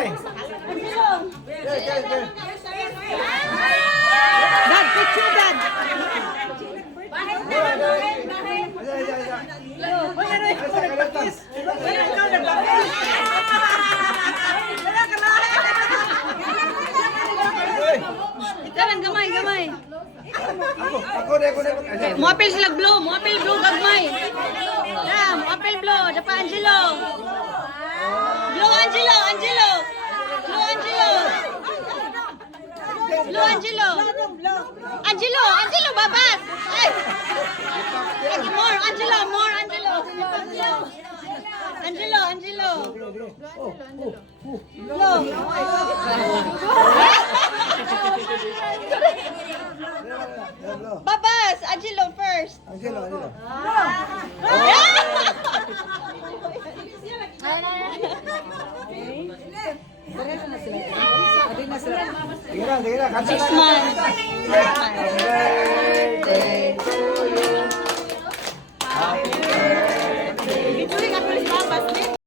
Dad, picture dad. Ikaw lang, gamay, gamay. Moapil sila blue, moapil blue gagmay. Yeah, moapil blue, dapa Angelo. Blue Angelo, Angelo. Blue Angelo. Blue Angelo. Angelo, Angelo babas. Ay. More Angelo, more Angelo. Angelo, Angelo. Blue. Babas, Angelo first. Angelo. Six months.